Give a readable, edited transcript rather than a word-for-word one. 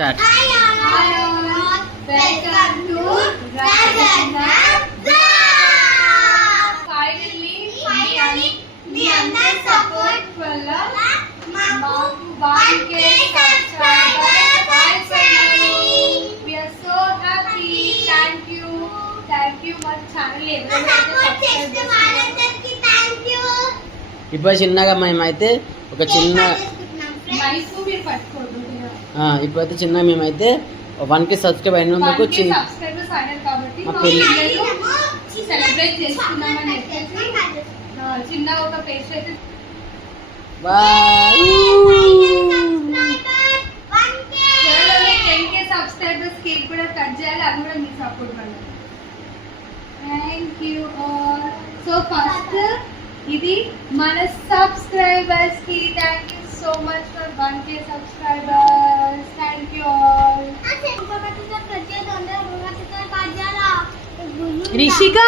Start. Welcome to Finally, మీ అందరి సపోర్ట్ వల్ల మాకు 1K subscribers వచ్చారు. We are so happy. Thank you మా ఛానల్ ఇప్పుడు చిన్నగా మేమైతే ఒక చిన్న ఇప్పుడైతే చిన్న మేమైతే 1K సబ్స్క్రైబ్ అయినందుకు సబ్స్క్రైబర్స్ అయినారు కాబట్టి సెలబ్రేట్ చేసుకున్నామని చిన్న ఒక పేస్ట్ అయితే బాయ్ 10K సబ్స్క్రైబర్స్ కేక్ కూడా కట్ చేయాలి. అది కూడా మీకు సపోర్ట్ వల్ల. Thank you all. So first ఇది మన సబ్స్క్రైబర్స్ కి thank you so much for 1K subscribers. Thank you all. Rishika